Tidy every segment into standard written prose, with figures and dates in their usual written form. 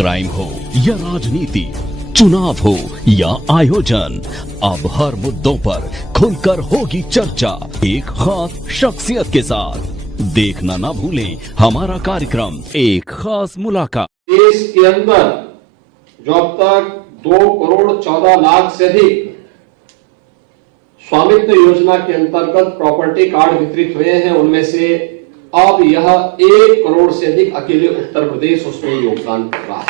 Crime हो या राजनीति, चुनाव हो या आयोजन, अब हर मुद्दों पर खुलकर होगी चर्चा एक खास शख्सियत के साथ। देखना ना भूलें हमारा कार्यक्रम एक खास मुलाकात। देश के अंदर जो अब तक 2,14,00,000 से अधिक स्वामित्व योजना के अंतर्गत प्रॉपर्टी कार्ड वितरित हुए हैं, उनमें से अब यह 1 करोड़ से अधिक अकेले उत्तर प्रदेश उसमें योगदान कर रहा है।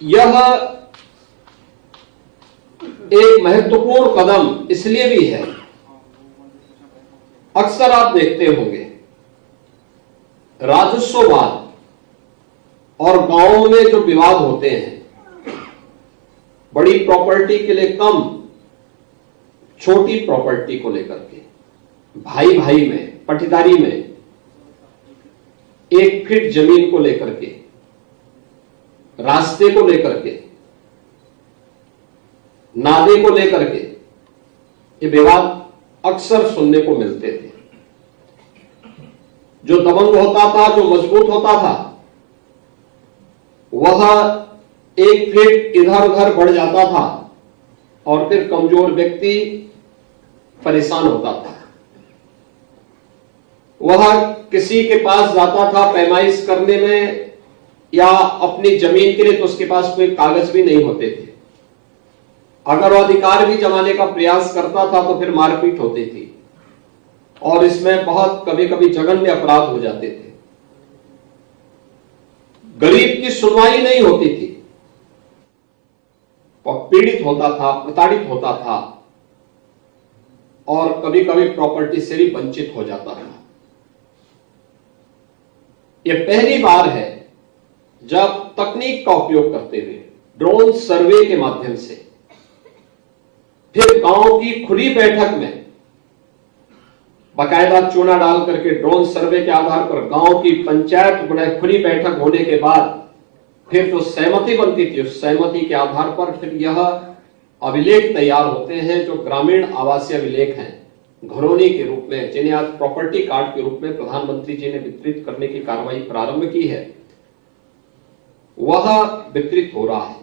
यह एक महत्वपूर्ण कदम इसलिए भी है, अक्सर आप देखते होंगे राजस्ववाद और गांवों में जो विवाद होते हैं, बड़ी प्रॉपर्टी के लिए कम, छोटी प्रॉपर्टी को लेकर के, भाई भाई में, पटीदारी में, 1 फीट जमीन को लेकर के, रास्ते को लेकर के, नादे को लेकर के, ये विवाद अक्सर सुनने को मिलते थे। जो दबंग होता था, जो मजबूत होता था, वह 1 फीट इधर उधर बढ़ जाता था और फिर कमजोर व्यक्ति परेशान होता था। वह किसी के पास जाता था पैमाइश करने में या अपनी जमीन के लिए, तो उसके पास कोई कागज भी नहीं होते थे। अगर वह अधिकार भी जमाने का प्रयास करता था तो फिर मारपीट होती थी और इसमें बहुत कभी कभी जघन्य अपराध हो जाते थे। गरीब की सुनवाई नहीं होती थी, वह पीड़ित होता था, प्रताड़ित होता था और कभी कभी प्रॉपर्टी से भी वंचित हो जाता था। यह पहली बार है जब तकनीक का उपयोग करते हुए ड्रोन सर्वे के माध्यम से, फिर गांव की खुली बैठक में बाकायदा चूना डाल करके ड्रोन सर्वे के आधार पर गांव की पंचायत खुली बैठक होने के बाद फिर जो सहमति बनती थी, उस सहमति के आधार पर फिर यह अभिलेख तैयार होते हैं, जो ग्रामीण आवासीय अभिलेख हैं, घरौनी के रूप में, जिन्हें आज प्रॉपर्टी कार्ड के रूप में प्रधानमंत्री जी ने वितरित करने की कार्रवाई प्रारंभ की है, वह वितरित हो रहा है।